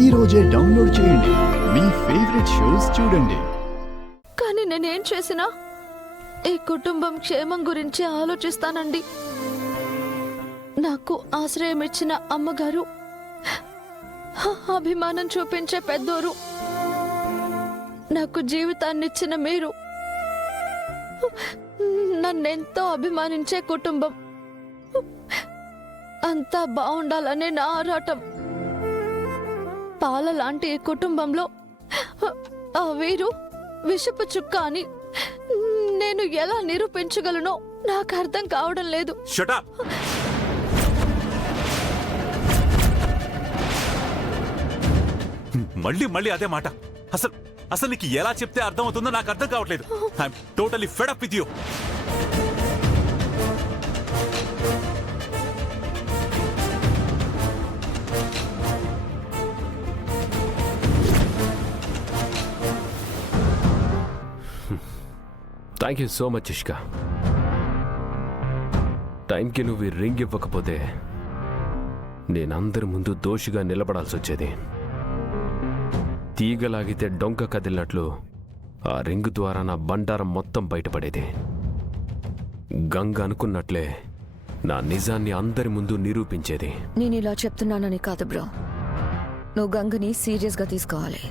ఈ రోజే డౌన్లోడ్ చేయండి. మీ ఫేవరెట్ షోస్ చూడండి. కానీ నేనేం చేసినా ఈ కుటుంబం క్షేమం గురించి ఆలోచిస్తానండి. నాకు ఆశ్రయం ఇచ్చిన అమ్మగారు, అభిమానం చూపించే పెద్దోరు, నాకు జీవితాన్నిచ్చిన మీరు, నన్నెంతో అభిమానించే కుటుంబం అంతా బాగుండాలనే నా ఆరాటం. పాల లాంటి ఈ కుటుంబంలో ఆ వీరు విషపు చుక్క అని నేను ఎలా నిరూపించగలనో నాకు అర్థం కావడం లేదు. మళ్ళీ మళ్ళీ అదే మాట. అసలు నీకు ఎలా చెప్తే అర్థం అవుతుందో నాకు అర్థం కావట్లేదు. I'm totally fed up with you. Thank you so much ఇష్క. టైంకి నువ్వు ఈ రింగ్ ఇవ్వకపోతే నేనందరి ముందు దోషిగా నిలబడాల్సి వచ్చేది. తీగలాగితే డొంక కదిలినట్లు ఆ రింగ్ ద్వారా నా బండారం మొత్తం బయటపడేది. గంగ అనుకున్నట్లే నా నిజాన్ని అందరి ముందు నిరూపించేది. నేను ఇలా చెప్తున్నానని కాదు బ్రో, నువ్వు గంగని సీరియస్గా తీసుకోవాలి.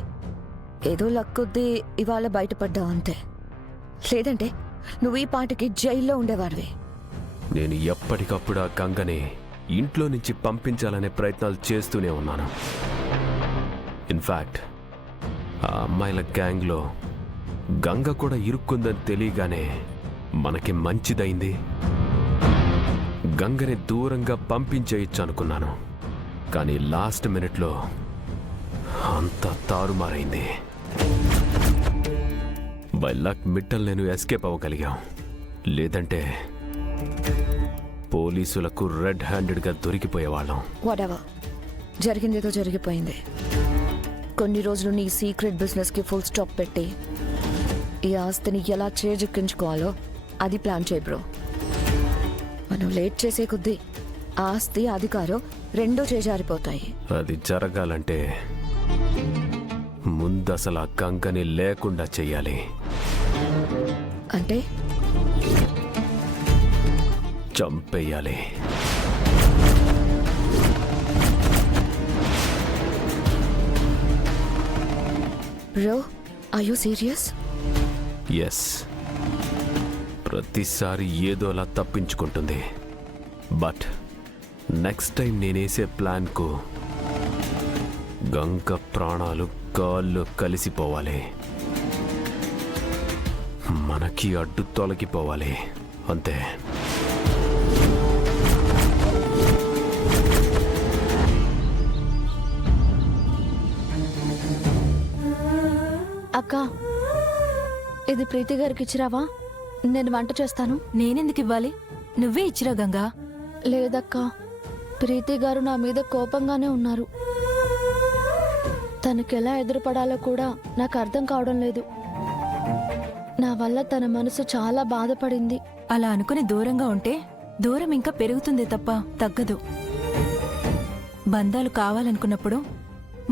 ఏదో లక్కొద్దీ ఇవాళ బయటపడ్డా అంతే, లేదంటే నువ్వు ఈ పాటికి జైల్లో ఉండేవాడివి. నేను ఎప్పటికప్పుడు ఆ గంగని ఇంట్లో నుంచి పంపించాలనే ప్రయత్నాలు చేస్తూనే ఉన్నాను. ఇన్ఫ్యాక్ట్ ఆ అమ్మాయిల గ్యాంగ్లో గంగ కూడా ఇరుక్కుందని తెలియగానే మనకి మంచిదైంది. గంగని దూరంగా పంపించేయచ్చు అనుకున్నాను, కానీ లాస్ట్ మినిట్లో అంతా తారుమారైంది. బై లక్ మిట్టల్ నేను ఎస్కేప్ అవ్వగలిగాం, లేదంటే పోలీసులకు రెడ్ హ్యాండెడ్గా దొరికిపోయేవాళ్ళం. వాటెవర్, జరిగిందేదో జరిగిపోయింది. కొన్ని రోజులు నీ సీక్రెట్ బిజినెస్కి ఫుల్ స్టాప్ పెట్టి ఈ ఆస్తిని ఎలా చేజిక్కించుకోవాలో అది ప్లాన్ చేయి బ్రో. మనం లేట్ చేసే కొద్దీ ఆస్తి అధికారం రెండూ చేజారిపోతాయి. అది జరగాలంటే ముందసలు ఆ గంగని లేకుండా చెయ్యాలి. అంటే చంపేయాలి. Bro, are you serious? Yes. ప్రతిసారి ఏదోలా తప్పించుకుంటుంది, బట్ నెక్స్ట్ టైం నేనేసే ప్లాన్కు గంగ ప్రాణాలు కాళ్ళు కలిసిపోవాలి, మనకి అడ్డు తొలగిపోవాలి, అంతే. అక్క, ఇది ప్రీతి గారికి ఇచ్చిరావా? నేను వంట చేస్తాను. నేనెందుకు ఇవ్వాలి? నువ్వే ఇచ్చిరా గంగా. లేదక్క, ప్రీతి గారు నా మీద కోపంగానే ఉన్నారు. తనకెలా ఎదురుపడాలో కూడా నాకు అర్థం కావడం లేదు. నా వల్ల తన మనసు చాలా బాధపడింది. అలా అనుకుని దూరంగా ఉంటే దూరం ఇంకా పెరుగుతుందే తప్ప తగ్గదు. బంధాలు కావాలనుకున్నప్పుడు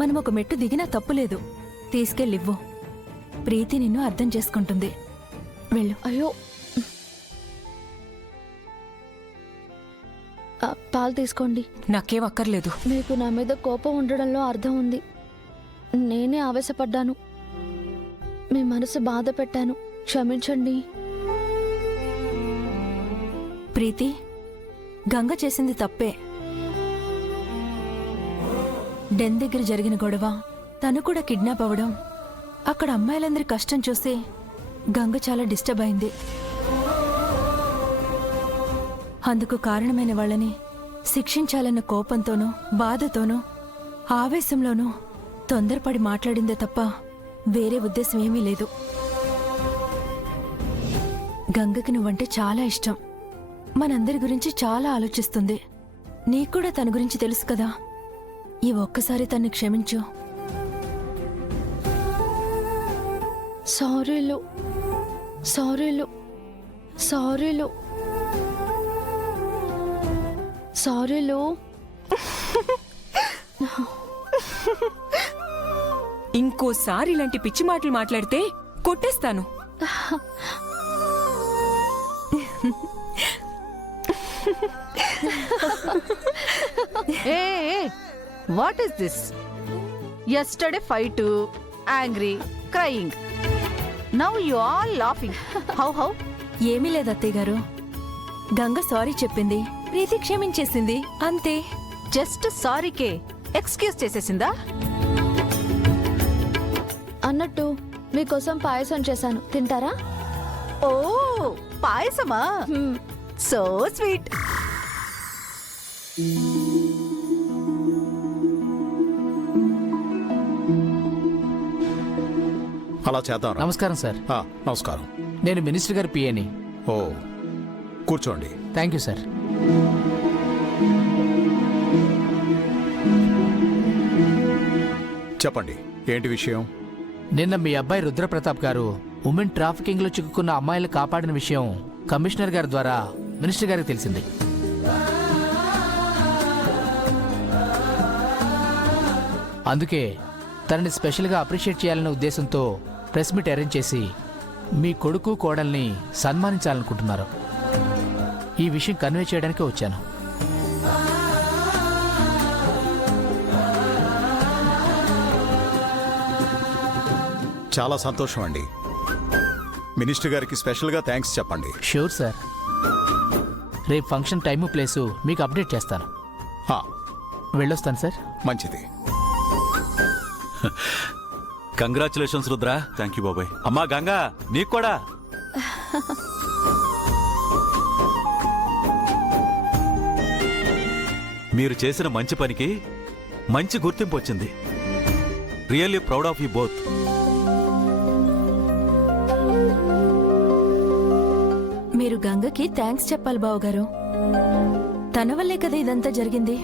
మనం ఒక మెట్టు దిగినా తప్పులేదు. తీసుకెళ్ళివ్వు, ప్రీతి నిన్ను అర్థం చేసుకుంటుంది. వెళ్ళు. అయ్యో, పాలు తీసుకోండి. నాకేం అక్కర్లేదు. మీకు నా మీద కోపం ఉండడంలో అర్థం ఉంది. నేనే ఆవేశపడ్డాను, మీ మనసు బాధ పెట్టాను, క్షమించండి. ప్రీతి, గంగ చేసింది తప్పే. డెన్ దగ్గర జరిగిన గొడవ, తను కూడా కిడ్నాప్ అవ్వడం, అక్కడ అమ్మాయిలందరి కష్టం చూసి గంగ చాలా డిస్టర్బ్ అయింది. అందుకు కారణమైన వాళ్ళని శిక్షించాలన్న కోపంతోనూ బాధతోనూ ఆవేశంలోనూ తొందరపడి మాట్లాడిందే తప్ప వేరే ఉద్దేశం ఏమీ లేదు. గంగకి నువ్వంటే చాలా ఇష్టం, మనందరి గురించి చాలా ఆలోచిస్తుంది. నీకు కూడా తన గురించి తెలుసు కదా. ఈ ఒక్కసారి తన్ని క్షమించు. సారీలు, సారీలు, సారీలు, సారీలు. ఇంకోసారి ఇలాంటి పిచ్చి మాటలు మాట్లాడితే కొట్టేస్తాను. What is this? Yesterday fight, angry, crying. Now you all laughing. How? ఏమీ లేదు అత్తయ్య గారు. గంగ సారీ చెప్పింది, ప్రీతి క్షమించేసింది, అంతే. జస్ట్ సారీకే ఎక్స్క్యూజ్ చేసేసిందా? అన్నట్టు మీకోసం పాయసం చేశాను, తింటారా? ఓ పాయసమా? So sweet. అలా చేద్దాం. నమస్కారం సార్. నమస్కారం. నేను మినిస్టర్ గారి పిఏని. ఓ కూర్చోండి. Thank you sir. చెప్పండి, ఏంటి విషయం? నిన్న మీ అబ్బాయి రుద్రప్రతాప్ గారు ఉమెన్ ట్రాఫికింగ్ లో చిక్కుకున్న అమ్మాయిలు కాపాడిన విషయం కమిషనర్ గారి ద్వారా మినిస్టర్ గారికి తెలిసింది. అందుకే తనని స్పెషల్గా అప్రిషియేట్ చేయాలనే ఉద్దేశంతో ప్రెస్ మీట్ అరేంజ్ చేసి మీ కొడుకు కోడల్ని సన్మానించాలనుకుంటున్నారు. ఈ విషయం కన్వే చేయడానికే వచ్చాను. చాలా సంతోషం అండి. మినిస్టర్ గారికి స్పెషల్గా థ్యాంక్స్ చెప్పండి. Sure sir. రేపు ఫంక్షన్ టైము ప్లేసు మీకు అప్డేట్ చేస్తాను. వెళ్ళొస్తాను సార్. మంచిది. కంగ్రాచులేషన్స్ రుద్రా. థ్యాంక్ యూ బాబాయ్. అమ్మా గంగా, నీకు కూడా. మీరు చేసిన మంచి పనికి మంచి గుర్తింపు వచ్చింది. Really proud of you both. మీరు గంగకి థ్యాంక్స్ చెప్పాలి బావగారు. తన వల్లే కదా ఇదంతా జరిగింది.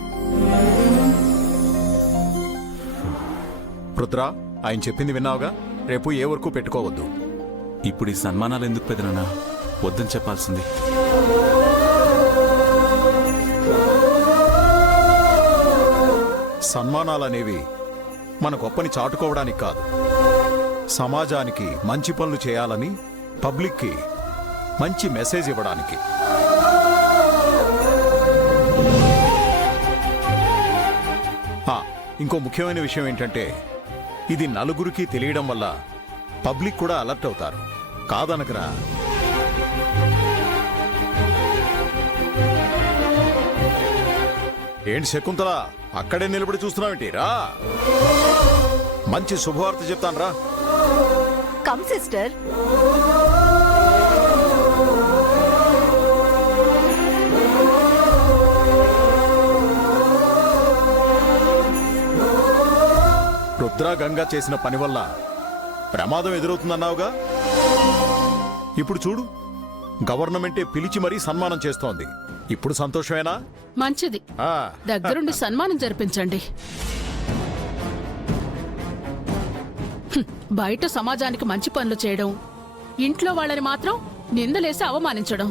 రుద్రా, ఆయన చెప్పింది విన్నావుగా. రేపు ఏ వరకు పెట్టుకోవద్దు. ఇప్పుడు ఈ సన్మానాలు ఎందుకు పెదనాన్న? వద్దని చెప్పాల్సింది. సన్మానాలనేవి మన గొప్పని చాటుకోవడానికి కాదు, సమాజానికి మంచి పనులు చేయాలని, పబ్లిక్కి మంచి మెసేజ్ ఇవ్వడానికి. ఇంకో ముఖ్యమైన విషయం ఏంటంటే, ఇది నలుగురికి తెలియడం వల్ల పబ్లిక్ కూడా అలర్ట్ అవుతారు. కాదనకరా. ఏంటి శకుంతల, అక్కడే నిలబడి చూస్తున్నావేంటి? రా, మంచి శుభవార్త చెప్తాను రా. Come sister. రుద్రా గంగా చేసిన పని వల్ల ప్రమాదం ఎదురవుతుందన్నావుగా. ఇప్పుడు చూడు, గవర్నమెంటే పిలిచి మరీ సన్మానం చేస్తోంది. ఇప్పుడు సంతోషమేనా? మంచిది. దగ్గరుండి సన్మానం జరిపించండి. బయట సమాజానికి మంచి పనులు చేయడం, ఇంట్లో వాళ్ళని మాత్రం నిందలేసి అవమానించడం.